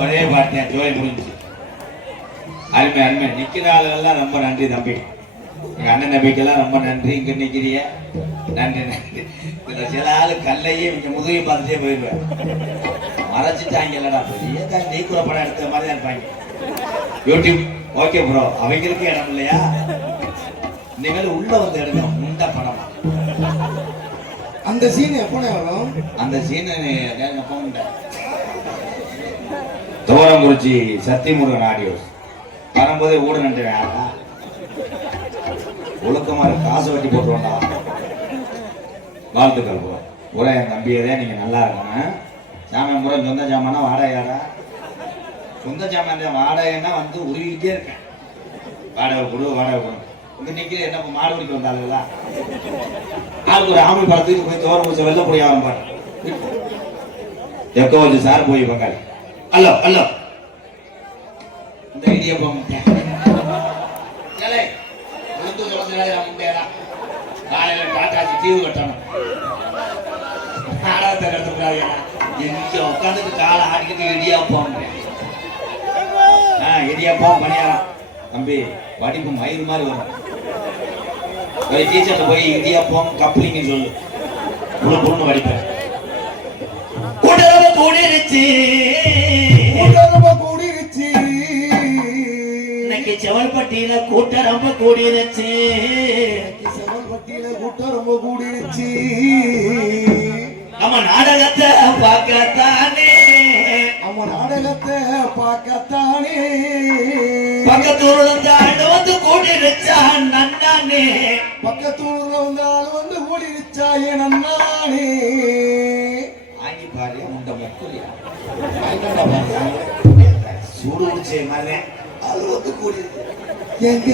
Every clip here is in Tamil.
ஒரே பாட்டியா ஜோய் முடிஞ்சு. அருமை அருமை. நிக்கிற ஆளுகள்லாம் ரொம்ப நன்றி தம்பி. எங்க அண்ணன் தம்பிக்கெல்லாம் ரொம்ப நன்றி. இங்க நிக்கிறிய நன்றி நன்றி. சில ஆளு கல்லையே இங்க முதுகை பார்த்துட்டே போயிருவேன். மறைச்சிட்டாங்கல்லடா பெரிய தான் நீக்குற படம் எடுத்த மாதிரி தான் இருப்பாங்க. YouTube okay bro. அவங்களுக்கு இடம் இல்லையா? இனிமேல் உள்ள வந்து எடுங்க. முண்ட படமா அந்த சீன் எப்போ வரும்? அந்த சீன் தோரங்குறிச்சி சத்தியமுருகன் ஆடியோஸ் வரும்போதே ஊட நின்றுவேன். ஒழுக்கமா காசு வட்டி போட்டுருவோண்டா. வாழ்த்துக்கள் போல உரை என் தம்பியதே. நீங்க நல்லா இருக்கணும். சாமியம் முறை சொந்த சாமானா வாடகையாடா? சொந்த சாமான் வாடகைன்னா வந்து உருவிக்கிட்டே இருக்கேன். வாடகை கொடு வாடகை கொடு. இங்க நிக்கிற என்ன மாடு குடிக்க வந்தாளுங்களா? ஆளுக்கு ஒரு ஆமை பழத்துக்கு போய் தோரம் பூச்ச வெள்ள போய் ஆகும் பாரு. எக்கோ வச்சு சார் போய் பங்காளி. அல்லோ அல்லோ இந்த இடியப்பம் காலையில டாட்டாச்சு தீவு கட்டணும். நாடகத்தை கட்டுக்கூடாது. எங்க உட்காந்துட்டு காலை ஆடிக்கிட்டு இடியாப்பம் இடியாப்பம் பணியாரம் தம்பி வடிப்பு மயிறு மாதிரி வரும். டீச்சர்ட்ட போய் இடியாப்பம் கப்ளிங்க சொல்லு. புண்ணு வடிப்பேன். கூட்டரம்ப கூடிருச்சு இன்னைக்கு செவல்பட்டியில கூட்டரம்ப கூடிருச்சு. செவல்பட்டியில கூட்டரம்ப கூடிருச்சு. நம்ம நாடகத்தை பார்க்கத்தானே. நம்ம நாடகத்தை பார்க்கத்தானே. பக்கத்தூர்ல இருந்து ஆள் வந்து கூடிருச்சான் நன்னானே. பக்கத்தூர்ல வந்து ஆள் வந்து கூடிருச்சா என் நன்னானே. ஆங்கி பாரு முண்ட மக்குலியா சூடு குடிச்சே மாதிரி அது வந்து கூடி எங்க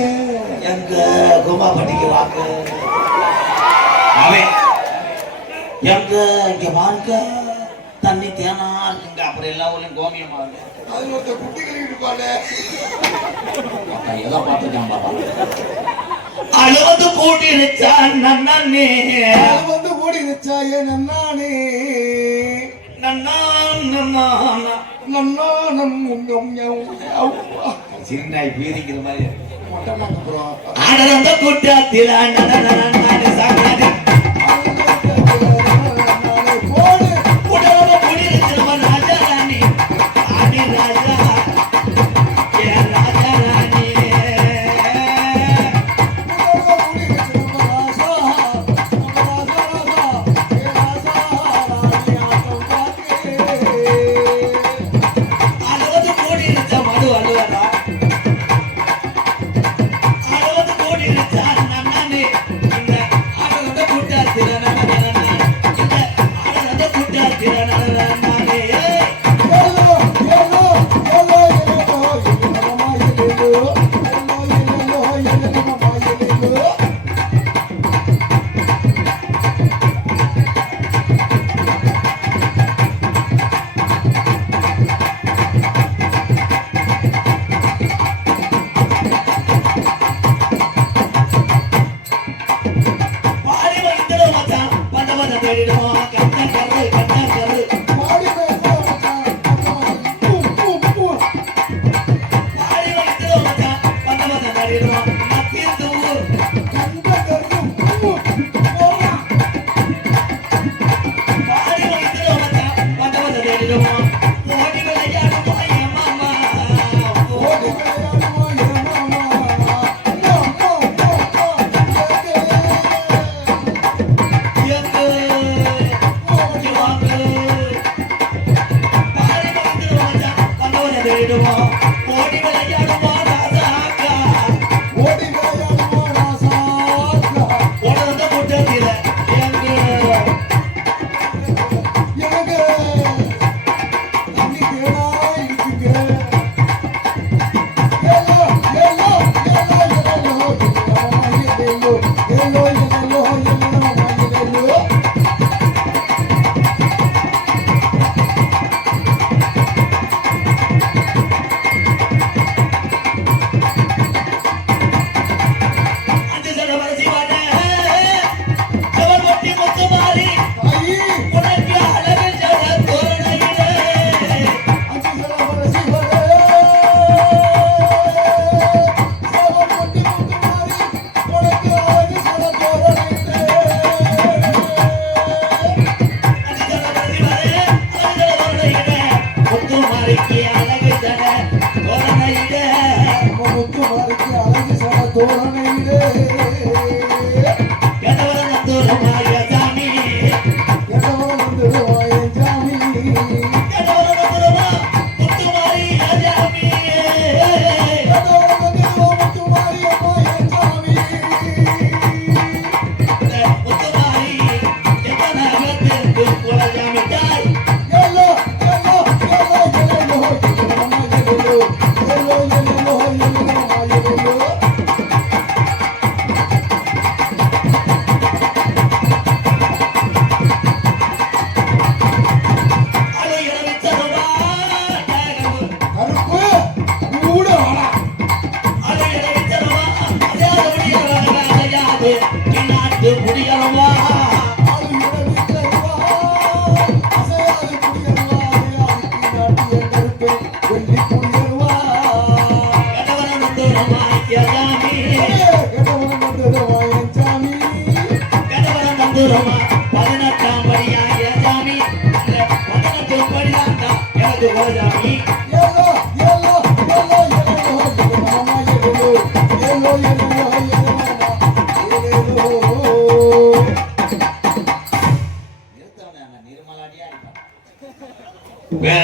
எங்க கோமாப்பட்டிக்கு வாங்க அவன் எங்க இங்க வாங்க தண்ணி தேனா இருக்குங்க. அப்புறம் எல்லா ஊர்லயும் கோமியமா இருக்கு. அது ஒருத்த குட்டிகள் இருப்பாங்க. எதை பார்த்துட்டான் பாப்பா. அது வந்து கூட்டிருச்சான் நன்னானே. அது வந்து கூடிருச்சா என் நன்னானே. சின்னாய் பீதிக்கிற மாதிரி ஆடந்த கூட்டத்தில்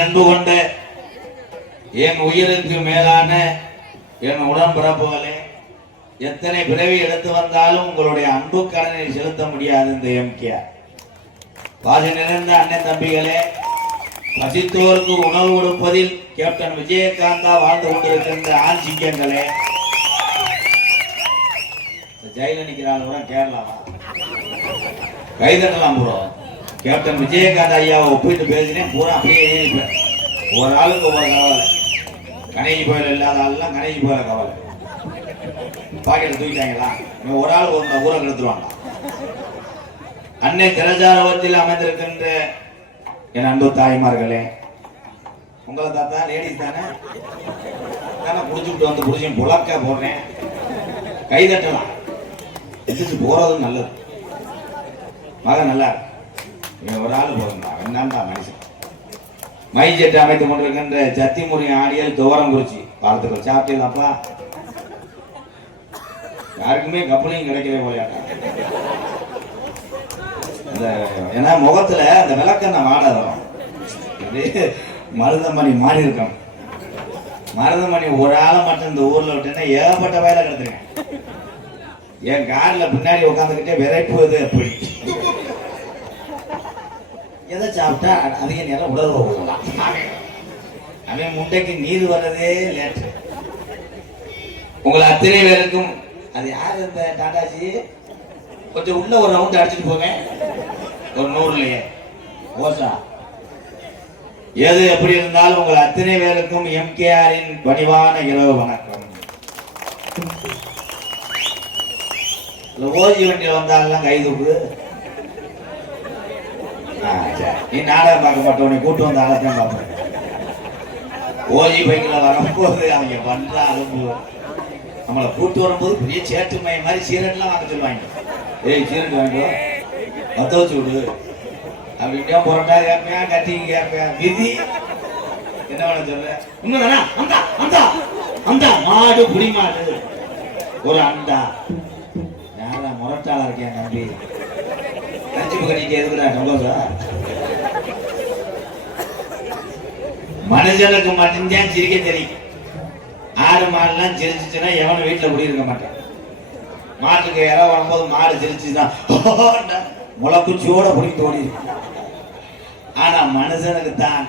அன்பு கொண்ட என் உயிருக்கு மேலான என் உடன்பிறப்புகளே, எத்தனை பிறவி எடுத்து வந்தாலும் உங்களுடைய அன்பு கடனை செலுத்த முடியாது. இந்த எம்கேஆர் பாதி நிறைந்த அண்ணன் தம்பிகளே, பசித்தோருக்கு உணவு கொடுப்பதில் கேப்டன் விஜயகாந்தா வாழ்ந்து கொண்டிருக்கின்ற ஆண் சிங்கங்களே, ஜெயில நிக்கிறாள் கூட கேரளாவா கைதட்டலாம் ப்ரோ. கேப்டன் விஜயகாந்த் ஐயாவை ஒப்பிட்டு பேசினேன், பூரா அப்படியே ஒரு ஆளுக்கு ஒவ்வொரு கவலை. கணேஜி கோயில் இல்லாத ஆள்லாம் கணேஜி கோயில கவலை. பாக்கெட் தூக்கிட்டாங்களா, ஒரு ஆள் ஒரு ஊரை கெடுத்துருவாங்க. அன்னை திரஜாரவத்தில் அமைந்திருக்கின்ற என் அன்பு தாய்மார்களே, உங்களை தாத்தா லேடிஸ் தானே தானே புடிச்சுட்டு வந்து புடிச்சு புழக்க போடுறேன். கைதட்டலாம், எதிர்த்து போறதும் நல்லது. மகன் நல்லா ஒரு ஆள் போதுங்களா, என்னண்டா மனுஷன். மைஜெட்டு அமைத்துக் கொண்டிருக்கின்ற சத்திமுறை ஆடியல் துவரங்குறிச்சி வாழ்த்துக்கள். சாப்பிட்டீங்களாப்பா? யாருக்குமே கப்பலையும் கிடைக்கவே போலையாட்டா. ஏன்னா முகத்துல அந்த விளக்கெண்ண வாட வரும். மருதமணி மாறி இருக்கணும். மருதமணி ஒரு ஆளை மட்டும் இந்த ஊர்ல விட்டுன்னா ஏகப்பட்ட வயல கிடத்துருங்க. என் கார்ல பின்னாடி உட்காந்துக்கிட்டே விரைப்பு இது எப்படி எதை சாப்பிட்டா அதிக நேரம் உடல் போகலாம். அவன் முட்டைக்கு நீர் வர்றதே லேட்டு. உங்களை அத்தனை பேருக்கும் அது யாரு இந்த டாடாஜி கொஞ்சம் உள்ள ஒரு ரவுண்ட் அடிச்சுட்டு போவேன் ஒரு 100லயே ஓசா. எது எப்படி இருந்தாலும் உங்கள் அத்தனை பேருக்கும் எம்கேஆரின் பணிவான இரவு வணக்கம். ஓஜி வண்டியில் வந்தாலாம் கை தூக்கு. நீ நாடகம் பார்க்க மாட்டோம், நீ கூட்டு வந்த ஆளத்தான் பார்ப்பேன். ஓஜி பைக்கில் வரும்போது அவங்க பண்ற அனுப்பு நம்மளை கூட்டு வரும்போது பெரிய சேட்டு மையம் மாதிரி சீரட்லாம் வாங்க சொல்லுவாங்க. ஏய் சீரட் வாங்கிக்கோ, மொத்த வச்சு விடு அப்படின்ட்டா புரட்டா கேட்பேன், கட்டிங்க கேட்பேன். விதி என்ன பண்ண சொல்ற இன்னும் வேணா அந்த அந்த அந்த மாடு புடி மாடு ஒரு அண்டா. யாரா முரட்டாளா இருக்கேன் நம்பி கஞ்சிப்பு கட்டிட்டு எதுக்குடா சந்தோஷா. மனுஷனுக்கு மட்டும்தான் சிரிக்க தெரியும். ஆடு மாடுலாம் சிரிச்சுச்சுன்னா எவனும் வீட்டுல குடியிருக்க மாட்டான். மாட்டுக்கு இற வரும்போது மாடு சிரிச்சுதான் முளைக்குச்சியோட பிடிக்கிட்டு ஓடி. ஆனா மனுஷனுக்கு தான்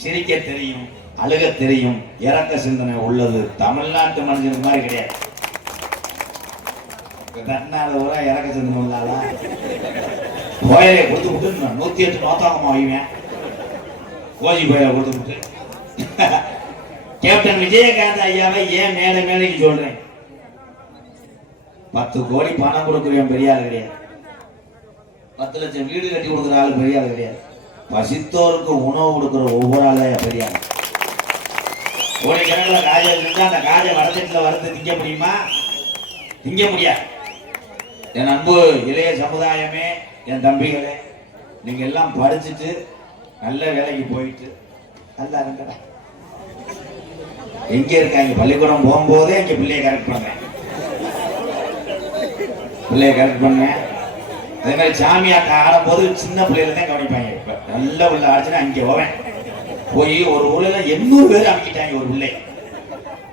சிரிக்க தெரியும், அழுக தெரியும், இறக்க சிந்தனை உள்ளது. தமிழ்நாட்டு மனுஷனுக்கு மாதிரி கிடையாது. தன்னால ஊரா இறக்க சொன்னாலா கோயிலை கொடுத்து விட்டு 108 நோத்தாங்கம்மா வைவேன் கோஜி கோயிலை கொடுத்து விட்டு கேப்டன் விஜயகாந்த் ஐயாவை ஏன் மேடைக்கு சொல்றேன் 10 கோடி பணம் கொடுக்குறேன் பெரிய ஆள் கிடையாது 10 லட்சம் வீடு கட்டி கொடுக்குற ஆள் பெரிய ஆள் கிடையாது பசித்தோருக்கு உணவு கொடுக்குற ஒவ்வொரு ஆளையும் பெரிய ஆள் கோடிக்கணக்கில் காஜை இருந்தா அந்த காஜை வடத்திட்டில் வறுத்து திங்க முடியுமா திங்க முடியாது என் அன்பு இளைய சமுதாயமே என் தம்பிகளே நீங்க எல்லாம் படிச்சுட்டு நல்ல வேலைக்கு போயிட்டு நல்லா இருங்கடா எங்க இருக்காங்க பள்ளிக்கூடம் போகும்போதே இங்க பிள்ளைய கரெக்ட் பண்ணேன் அதே மாதிரி சாமியாட்ட ஆடும்போது சின்ன பிள்ளையில தான் கவனிப்பாங்க இப்ப நல்ல உள்ள ஆச்சுன்னா அங்கே போவேன் போய் ஒரு ஊர்ல 800 பேர் அமுக்கிட்டாங்க ஒரு பிள்ளை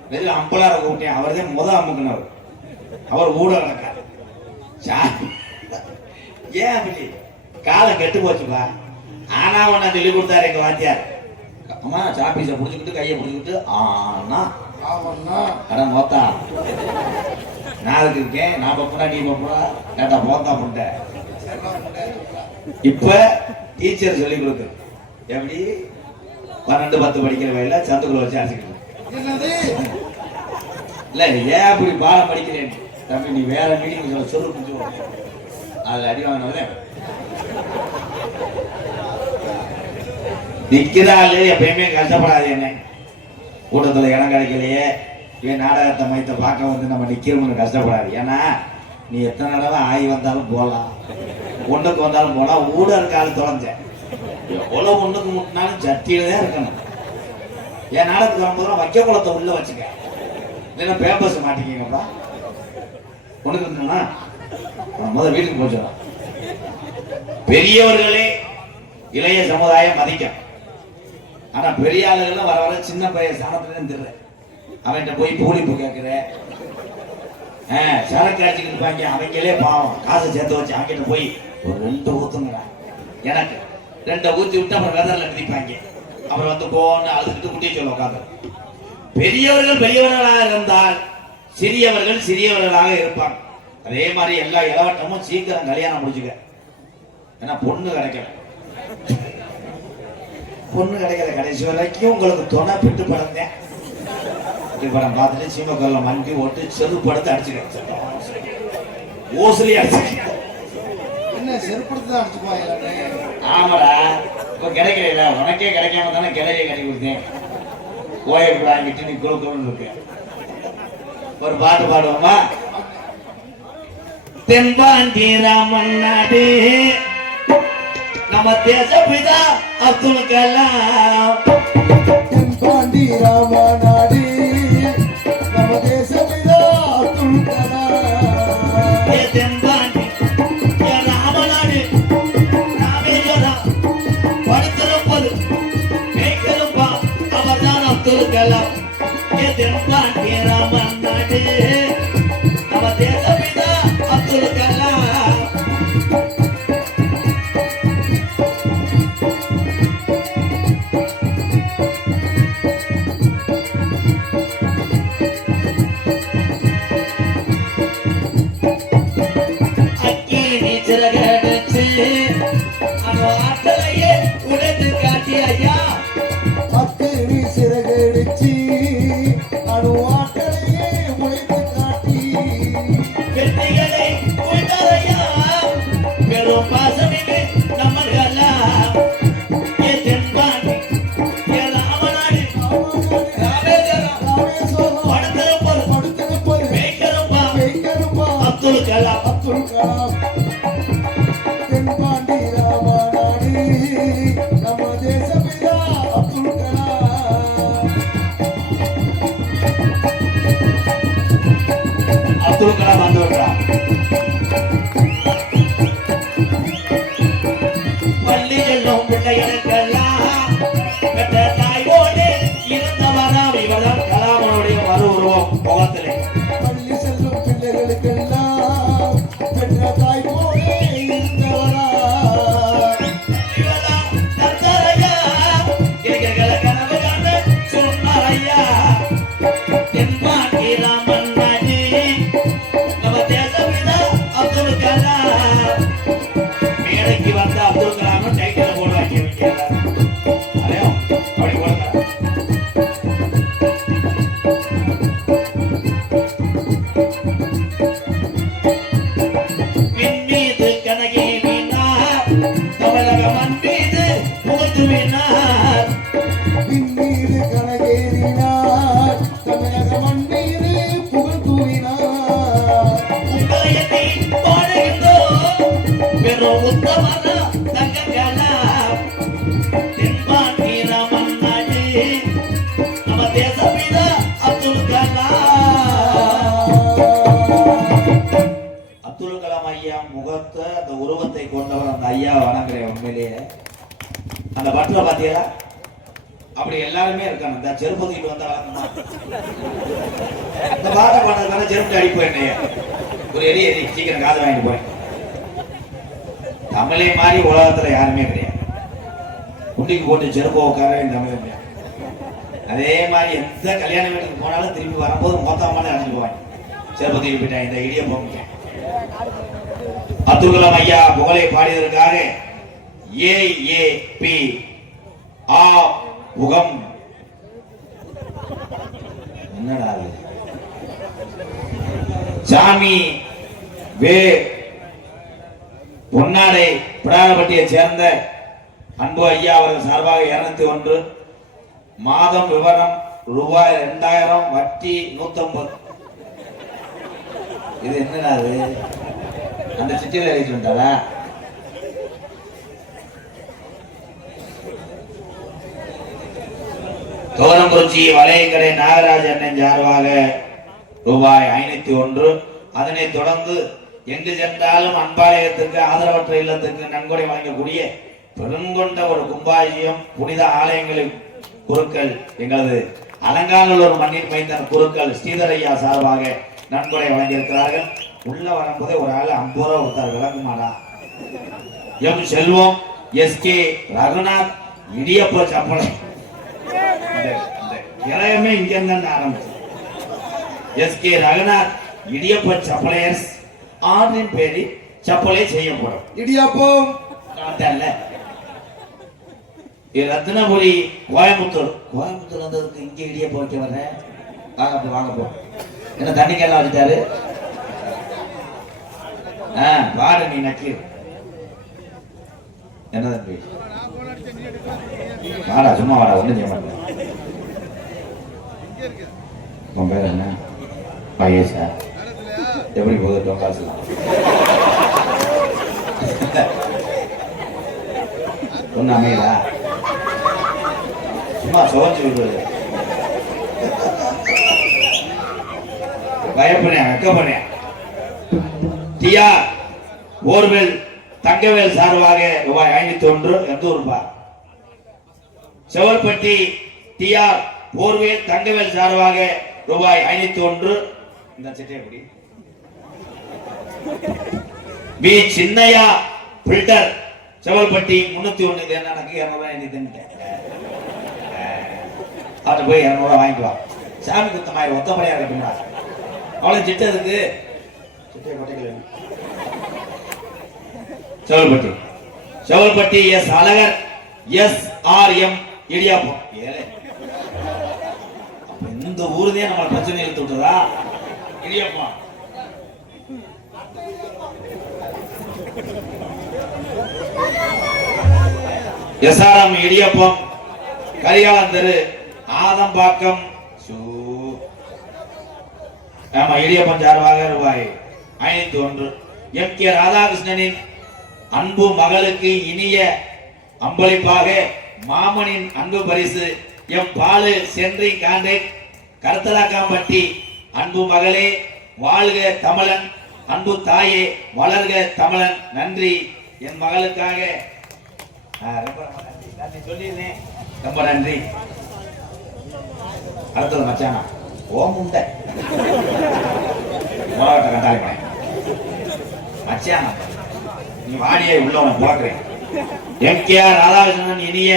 வெறும் அம்பலார கூப்பிட்டேன் அவர் தான் அமுக்குனவர் அவர் ஊட கிடக்கார் ஏன் அப்படி காலம் கெட்டு போச்சுப்பா ஆனா ஒன்னா சொல்லி கொடுத்தாரு எங்க வாத்தியார் அம்மா சாப்பீஸை புடிச்சுக்கிட்டு கையை புடிச்சுக்கிட்டு ஆனா அட மொத்தா நான் இருக்கேன் நான் பப்புனா நீ பப்புனா கேட்டா போத்தா புண்ட இப்ப டீச்சர் சொல்லி கொடுக்கு எப்படி 12-10 படிக்கிற வயல சந்துக்குள்ள வச்சு அரைச்சிக்கணும் இல்ல ஏன் அப்படி பாடம் படிக்கிறேன் தம்பி நீ வேற மீட்டிங் சொல்லு அதுல அடி வாங்கினவரே நிக்கிறாள் எப்பயுமே கஷ்டப்படாது என்ன கூட்டத்துல இடம் கிடைக்கலையே இவன் நாடகத்தை மையத்தை பார்க்க வந்து நம்ம நிக்கிறோம்னு கஷ்டப்படாது ஏன்னா நீ எத்தனை தடவை ஆகி வந்தாலும் போகலாம் ஒண்ணுக்கு வந்தாலும் போகலாம் ஊட இருக்காது தொலைஞ்ச எவ்வளவு ஒண்ணுக்கு முட்டினாலும் சட்டியில தான் இருக்கணும் என் நாடகத்துக்கு வரும்போது வைக்க குளத்தை உள்ள வச்சுக்க இல்லைன்னா பேப்பர்ஸ் மாட்டிக்கிங்கப்பா ஒண்ணுக்கு இருந்தோம்னா முதல் வீட்டுக்கு போச்சிடலாம் பெரியவர்களே இளைய சமுதாயம் மதிக்கும் ஆனா பெரிய ஆளுகள் வர வர சின்ன பையன் சாணத்துல தெரியல அவன்கிட்ட போய் பூலிப்பு கேட்கிற சரக்கு அடிச்சுக்கிட்டு இருப்பாங்க அவங்களே பாவம் காசு சேர்த்து வச்சு அவங்கிட்ட போய் ஒரு 2 ஊத்துங்கடா எனக்கு 2 ஊத்தி விட்டு அப்புறம் வெதர்ல மிதிப்பாங்க அப்புறம் வந்து போன்னு அழுதுகிட்டு குட்டியை சொல்ல உட்காந்து பெரியவர்கள் பெரியவர்களாக இருந்தால் சிறியவர்கள் சிறியவர்களாக இருப்பாங்க அதே மாதிரி எல்லா இளவட்டமும் சீக்கிரம் கல்யாணம் முடிச்சுக்க ஏன்னா பொண்ணு கிடைக்கல கடைசி வரைக்கும் உங்களுக்கு துணை பிட்டு படந்தேன் படம் பார்த்துட்டு சீமக்கல்ல மண்டி ஓட்டு செரு படுத்து அடிச்சுக்க ஓசிலி அடிச்சுக்க என்ன செருப்படுத்து அடிச்சுப்பாங்க ஆமாடா இப்ப கிடைக்கல உனக்கே கிடைக்காம தானே கிளைய கட்டி கொடுத்தேன் கோயில் வாங்கிட்டு நீ குழுக்கணும்னு இருக்கு ஒரு பாட்டு பாடுவோமா தென்பாண்டி ராமன் நாடு நம்ம தேசப்பிதா அப்துல் கலாம் தென்பாண்டி ராமன் நாடு நம்ம தேசப்பிதா அப்துல் கலாம் தென்பாண்டி ராமநாடு ராமேஸ்வரம் படுத்திருப்பது கேட்கிறப்பா அவர்தான் அப்துல் கலாம் தென்பாண்டி ராமன் நாடு நம்ம தேசப்பிதா அப்துல் கலாம் தென்பாண்டி ராமநாடு நம்ம தேசப்பிதா அப்துல் கலாம் வந்தவர்களா பள்ளி செல்லும் பிள்ளைகளுக்கெல்லாம் பெற்ற தாயோடு இருந்தவராம் இவர்தான் கலாமனுடைய மறு உருவம் முகத்திலே பள்ளி செல்லும் பிள்ளைகளுக்கெல்லாம் பெற்ற தாய் போலே இருந்தவரா தந்தரையா இருக்கிற கனவு கண்டு சொன்னாரையா தென்பாண்டி ராமன் நாடு நம்ம தேசப்பிதா மேடைக்கு வந்த அப்துல் கலாமும் டைட்டில் போட வைக்க அதே அப்படி போடுங்க. மீது கனகேவினார் தமிழக மண் மீது புகுத்துவினார். பின்னீடு கனகேறினார் தமிழக மண் மீது புகழ் தூவினார். உங்களையத்தை பாடுகின்றோம் பெரும் உத்தமன தங்கங்களா தென்பாண்டி ராமநாடு நம்ம தேசப்பிதா அப்துல் கலாம். அப்துல் கலாம் ஐயா முகத்தை அந்த உருவத்தை கொண்டவர் அந்த ஐயா வணங்குறேன். உண்மையிலேயே அந்த பட்டில பாத்தீங்களா அப்படி எல்லாருமே இருக்காங்க. இந்த செருப்பு தூக்கிட்டு வந்த வழக்கமா இந்த பாட்டை பாடுறதுக்கான செருப்பு அடிப்போம் என்னைய ஒரு எரி எரி சீக்கிரம் காது வாங்கிட்டு போய். தமிழை மாதிரி உலகத்துல யாருமே கிடையாது. குட்டிக்கு போட்டு செருப்பு உட்கார தமிழ் கிடையாது. அதே மாதிரி எந்த கல்யாண வீட்டுக்கு போனாலும் திரும்பி வரும்போது மொத்தமான அடைஞ்சு போவாங்க. செருப்பு தூக்கி போயிட்டேன் இந்த இடிய போங்க. அப்துல் கலாம் ஐயா புகழை பாடியதற்காக AAP ஆ முகம் என்னடா சாமி வே பொன்னாடை பிராணப்பட்டியை சேர்ந்த அன்பு ஐயா அவர்கள் சார்பாக 201 மாதம் விவரம் ரூபாய் 2000 வட்டி 150. இது என்னடா அது அந்த சிட்டியில் எழுதிட்டு வந்தாரா? தோரங்குறிச்சி வளையங்கரை நாகராஜ் அண்ணன் சார்பாக ரூபாய் 501. அதனைத் தொடர்ந்து எங்கு சென்றாலும் அன்பாலயத்திற்கு ஆதரவற்ற இல்லத்திற்கு நன்கொடை வழங்கக்கூடிய பெருங்கொண்ட ஒரு கும்பாஜியம் புனித ஆலயங்களின் குருக்கள் எங்களது அலங்காநல்லூர் மண்ணின் மைந்தன் குருக்கள் ஸ்ரீதர் ஐயா சார்பாக நன்கொடை வழங்கியிருக்கிறார்கள். உள்ள வரும்போதே ஒரு ஆள் 50 ரூபா கொடுத்தார். விளங்குமாடா? எம் செல்வம் SK ரகுநாத் இடியப்ப சப்பளை இளையமே இங்க இருந்து ஆரம்பிச்சு SK ரகுநாத் இடியப்ப சப்பளையர்ஸ் ஆர்டரின் பேரில் சப்பளை செய்யப்படும். இடியாப்பம் ரத்னபுரி கோயம்புத்தூர் வந்ததுக்கு இங்க இடியப்ப வைக்க வர்றேன். வாங்க போ என்ன தண்ணிக்கெல்லாம் வச்சுட்டாரு. வாடு நீ நக்கீர் என்ன தம்பி வாடா சும்மா வாடா ஒண்ணு செய்ய மாட்டேன். உன் பேர் என்ன? மகேஷா? எப்படி போதுட்டோம் காசு? ஒண்ணு அமையலா சும்மா சுவச்சு விடுவது பயப்பனேன் வெக்கப்பனேன். டிஆர் போர்வெல் தங்கவேல் சார்பாக ரூபாய் 501. எந்த ஊருப்பா? செவல்பட்டி டிஆர் போர்வேல் தங்கவேல் சார்பாக ரூபாய் 501. இந்த சிட்டை எப்படி? P Chinnaiya builder Sevalpatti 301. இது என்ன எனக்கு 200 ரூபாய் தின்னுட்டேன். அவன் போய் 200 ரூபாய் வாங்கிக்குவா. சாமி குத்தமாயிரம் ஒத்தப்படையா இருக்கட்டும்டா. அவளை சிட்டதுக்கு சிட்டை கொட்டைகள் செவல்பட்டி எஸ் அழகர் SRM இடியாப்பம். ஏழை இந்த ஊருதே நம்ம பிரச்சனை எடுத்து விட்டதா? இடியாப்பம் SRM இடியாப்பம் கரிகாலம் தெரு ஆதம்பாக்கம். ஆமா இடியாப்பம் சார்பாக ரூபாய் 501. MK ராதாகிருஷ்ணனின் அன்பு மகளுக்கு இனிய அம்பளிப்பாக மாமனின் அன்பு பரிசு எம் பாலு சென்றி காண்டேக் கருத்தலாக்காம்பட்டி. அன்பு மகளே வாழ்க தமிழன், அன்பு தாயே வளர்க தமிழன். நன்றி என் மகளுக்காக. சொல்லிடுறேன் ரொம்ப நன்றி. அடுத்தது மச்சானா ஓம் உண்டை கண்டாளி மச்சானா நீ வாடியை உள்ளவனை பார்க்கிறேன். MKR ராதாகிருஷ்ணன் இனிய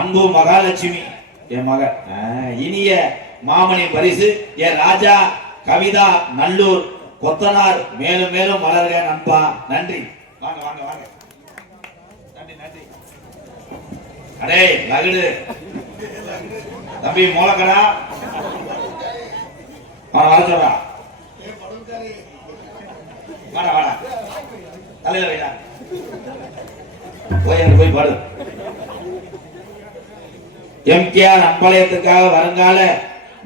அன்பு மகாலட்சுமி என் மகள் இனிய மாமணி பரிசு என் ராஜா கவிதா நல்லூர் கொத்தனார். மேலும் மேலும் வளர்க நண்பா. நன்றி. வாங்க வாங்க வாங்க அடே லகுடு தம்பி மூலக்கடா அவன் வர சொல்றா. வாடா வாடா தலையில வைடா போய் பாடு. எம்கேஆர் அம்பாளையத்துக்காக வருங்கால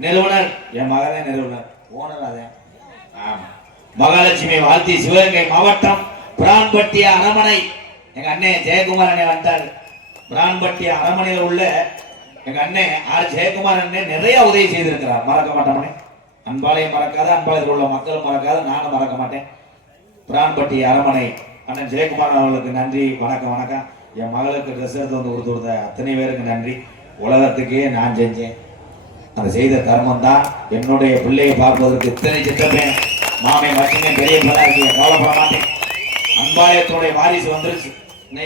நிறுவனர் என் மகனே நிறுவனர் ஓனர் அதே. ஆமா மகாலட்சுமி வாழ்த்தி சிவகங்கை மாவட்டம் பிரான்பட்டி அரமனை எங்க அண்ணன் ஜெயக்குமார் அண்ணே வந்தாரு. பிரான்பட்டி அரமனையில் உள்ள எங்க அண்ணன் ஆர் ஜெயக்குமார் அண்ணே நிறைய உதவி செய்திருக்கிறார். மறக்க மாட்டோம்னே. அன்பாளையம் மறக்காத, அன்பாளையத்தில் உள்ள மக்கள் மறக்காத, நானும் மறக்க மாட்டேன். பிரான்பட்டி அரமனை அண்ணன் ஜெயக்குமார் அவர்களுக்கு நன்றி. வணக்கம் வணக்கம். என் மகளுக்கு ட்ரெஸ் எடுத்து வந்து கொடுத்த அத்தனை பேருக்கு நன்றி. உலகத்துக்கே நான் செஞ்சேன். அந்த செய்த கர்மம் தான் என்னுடைய பிள்ளையை பார்ப்பதற்கு இத்தனை சித்தமே மாமே மச்சினே பெரிய பிள்ளை இருக்கு. கவலைப்பட மாட்டேன். அன்பாளையத்துடைய வாரிசு வந்துருச்சு.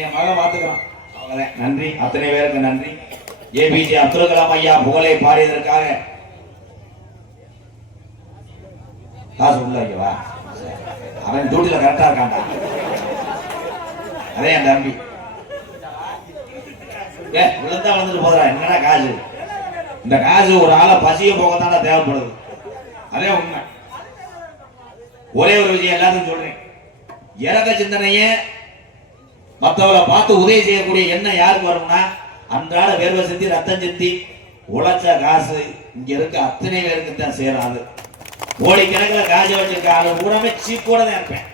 என் மகளை பார்த்துக்கிறான். அவ்வளவுதான். நன்றி அத்தனை பேருக்கு நன்றி. ஏபிஜே அப்துல் கலாம் ஐயா புகழை பாடியதற்காக காசு உள்ள ஐயவா அவன் டியூட்டில கரெக்டா இருக்கான்டா. அதே என் தம்பி விழுந்தா வந்துட்டு போதுறா. என்னடா காசு? இந்த காசு ஒரு ஆளை பசிய போகத்தான தேவைப்படுது. அதே உண்மை. ஒரே ஒரு விஷயம் எல்லாத்தையும் சொல்றேன். இறக்க சிந்தனையே மற்றவரை பார்த்து உதவி செய்யக்கூடிய எண்ணம் யாருக்கு வரும்னா அன்றாட வேர்வை சிந்தி ரத்தம் சிந்தி உழைச்ச காசு இங்க இருக்க அத்தனை பேருக்கு தான் சேராது. கோடிக்கணக்கில் காசு வச்சிருக்க ஆளு கூடவே சீப்போட தான் இருப்பேன்.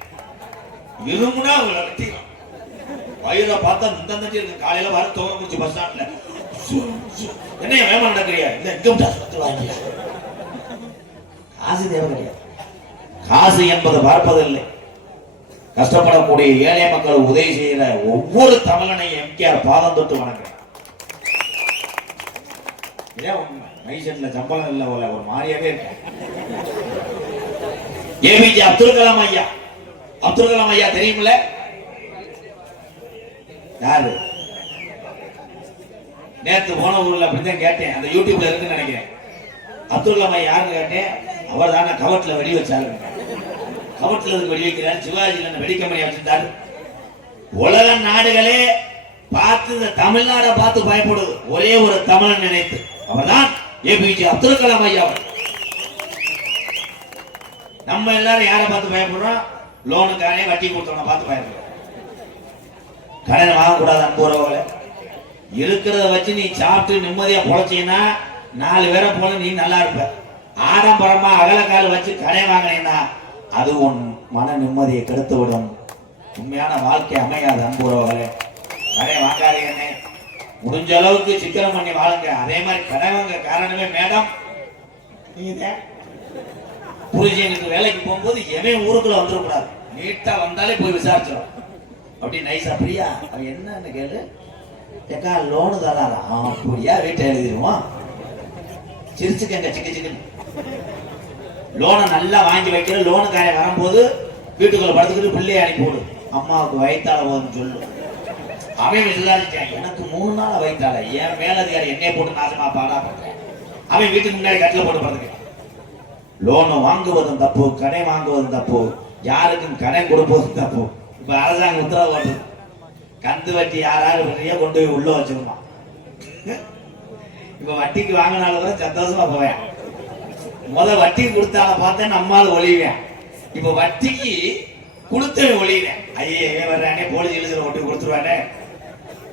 இருமுனா வெட்டி வயிறை பார்த்தா முந்தந்தி இருக்கு. காலையில வர தோரக்குறிச்சி பஸ் ஸ்டாண்ட்ல என்ன வேமா நடக்கிறியா? இல்ல இன்கம் டாக்ஸ் வாங்கியா? காசு தேவை கிடையாது. காசு என்பது பார்ப்பதில்லை. கஷ்டப்படக்கூடிய ஏழை மக்கள் உதவி செய்கிற ஒவ்வொரு தமிழனையும் எம்கேஆர் பாதம் தொட்டு வணங்குறேன். இதே உண்மை. மைசெட்ல சம்பளம் இல்ல போல ஒரு மாதிரியாவே இருக்கேன். ஏபிஜே அப்துல் கலாம் ஐயா. அப்துல் கலாம் ஐயா தெரியுமில்ல? யாரு? நேற்று போன ஊர்ல அப்படிதான் கேட்டேன். அந்த யூடியூப்ல இருக்குன்னு நினைக்கிறேன். அப்துல் கலாம் ஐயா யாருன்னு கேட்டேன். அவர் தானே கவட்ல வெடி வச்சாரு. கவட்ல வெடி வைக்கிறார். சிவாஜில வெடிக்கம்பெனி வச்சிருந்தாரு. உலக நாடுகளே பார்த்து இந்த தமிழ்நாடை பார்த்து பயப்படுது ஒரே ஒரு தமிழன் நினைத்து. அவர்தான் ஏபிஜே அப்துல் கலாம் ஐயா. நம்ம எல்லாரும் யாரை பார்த்து பயப்படுறோம்? லோனுக்காரே வட்டி கொடுத்தவனை பார்த்து பயப்படுறோம். கடன் வாங்கக்கூடாது. அன்புறவங்கள இருக்கிறத வச்சு நீ சாப்பிட்டு நிம்மதியா பொழைச்சீங்கன்னா 4 பேரை போல நீ நல்லா இருப்ப. ஆடம்பரமா அகலக்கால் வச்சு கடன் வாங்கினீங்கன்னா அது உன் மன நிம்மதியை கெடுத்து விடும். உண்மையான வாழ்க்கை அமையாது. அன்புறவங்களே கடன் வாங்காதீங்கன்னு முடிஞ்ச அளவுக்கு சிக்கனம் பண்ணி வாழுங்க. அதே மாதிரி கடன் வாங்க காரணமே மேடம் நீங்க புரிஞ்சு வேலைக்கு போகும்போது எவன் ஊருக்குள்ள வந்துடக்கூடாது. நீட்டா வந்தாலே போய் விசாரிச்சிடும். அப்படி நைஸா பிரியா அவன் என்னன்னு கேளு. ஏக்கா லோனு தராரா? அப்படியா? வீட்டை எழுதிடுவோம். சிரிச்சுக்கங்க சிக்கு சிக்கன். லோனை நல்லா வாங்கி வைக்கிற லோனுக்காரன் வரும்போது வீட்டுக்குள்ள படுத்துக்கிட்டு பிள்ளைய அனுப்பி போடு. அம்மாவுக்கு வயிற்றால போதுன்னு சொல்லு. அவன் விசாரிச்சான். எனக்கு 3 நாள் வயிற்றால. என் மேலதிகாரி என்னைய போட்டு நாசமா பாடா பண்றேன். அவன் வீட்டுக்கு முன்னாடி கட்டில போட்டு படுத்துக்க. லோனு வாங்குவதும் தப்பு, கடை வாங்குவதும் தப்பு, யாருக்கும் கடை கொடுப்பதும் தப்பு. இப்ப அரசாங்கம் உத்தரவு போட்டு கந்து வட்டி யாராவது பெரிய கொண்டு போய் உள்ள வச்சிருமா. இப்ப வட்டிக்கு வாங்கினாலும் சந்தோஷமா போவேன். வட்டிக்கு கொடுத்தால பார்த்தேன் நம்மால் ஒளிவேன். இப்ப வட்டிக்கு கொடுத்து ஒளிவேன். ஐயே வர்றானே போலீஸ் எழுதுற ஒட்டி கொடுத்துருவானே.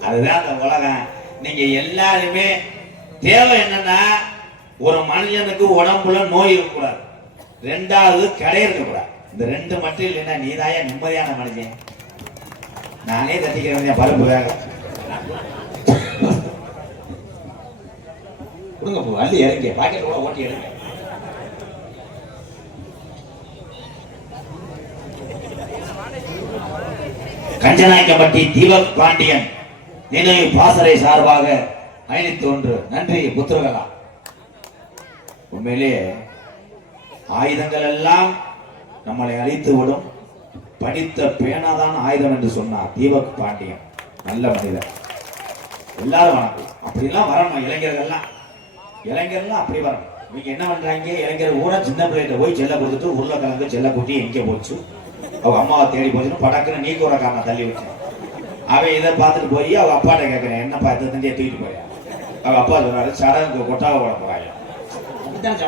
அதுதான் அந்த உலகம். நீங்க எல்லாருமே தேவை என்னன்னா ஒரு மனுஷனுக்கு உடம்புல நோய் இருக்கக்கூடாது. 2வது கடை இருக்கக்கூடாது. இந்த 2 மட்டும் இல்லைன்னா நீதாயா நிம்மதியான மனுஷன். நானே தட்டிக்கிறேன் பருப்பு வேக கொடுங்க. வள்ளி இறங்க பாக்கெட் கூட ஓட்டி எடுங்க. கஞ்சநாயக்கம்பட்டி தீபக் பாண்டியன் நினைவு பாசறை சார்பாக 51 நன்றி. புத்திரகலா உண்மையிலேயே ஆயுதங்கள் எல்லாம் நம்மளை அழித்து விடும். படித்த பேனாதான் ஆயுதம் என்று சொன்னார் தீபக் பாண்டியன். நல்ல மனிதர். எல்லாரும் வணக்கம். அப்படிலாம் வரணும். இளைஞர்கள்லாம் அப்படி வரணும். இவங்க என்ன பண்றாங்க? இளைஞர் கூட சின்ன பிள்ளைகிட்ட போய் செல்ல கொடுத்துட்டு உருளைக்கிழங்கு செல்ல குட்டி எங்கே போச்சு அவங்க அம்மாவை தேடி போச்சுன்னு படக்குன்னு நீ கூட காரணம் தள்ளி வச்சேன். அவன் இதை பார்த்துட்டு போய் அவங்க அப்பாட்ட கேட்கறேன், என்னப்பா இதை தண்டியை தூக்கிட்டு போறியா? அவங்க அப்பா சொல்றாரு, சடங்கு கொட்டாவை போட போறாங்க. அப்படித்தான்